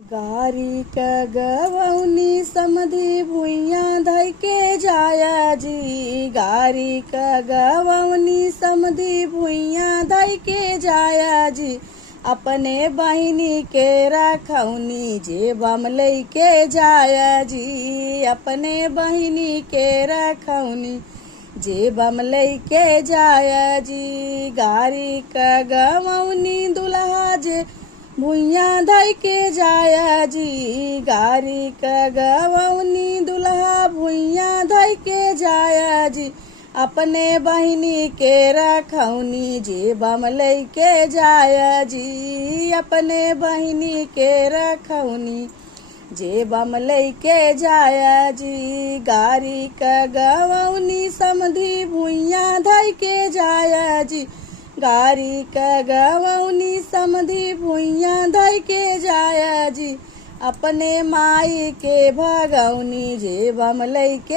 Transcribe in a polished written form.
गारी क गवौनी समधि भुइया धइ के जाया जी। गारी क गवौनी समधि भुइया धइ के जाया जी। अपने बहिनी के रखौनी जेबम लइके जाया जी। अपने बहिनी के रखौनी जेबम लइके जाया जी। गारी क गवौनी दुल्हा जे भुइया धइ के जाया जी। गारी क गवौनी दुल्हा भुइया धइ के जाया जी। अपने बहिनी के रखौनी जेबम लइके जाया जी। अपने बहिनी के रखौनी जेबम लइके जाया जी। गारी क गवौनी समधि भुइया धइ के जाया जी। गारी क गवौनी समधि भुइया धइ के जाया जी। अपने माई के भगौनी जेबम लइके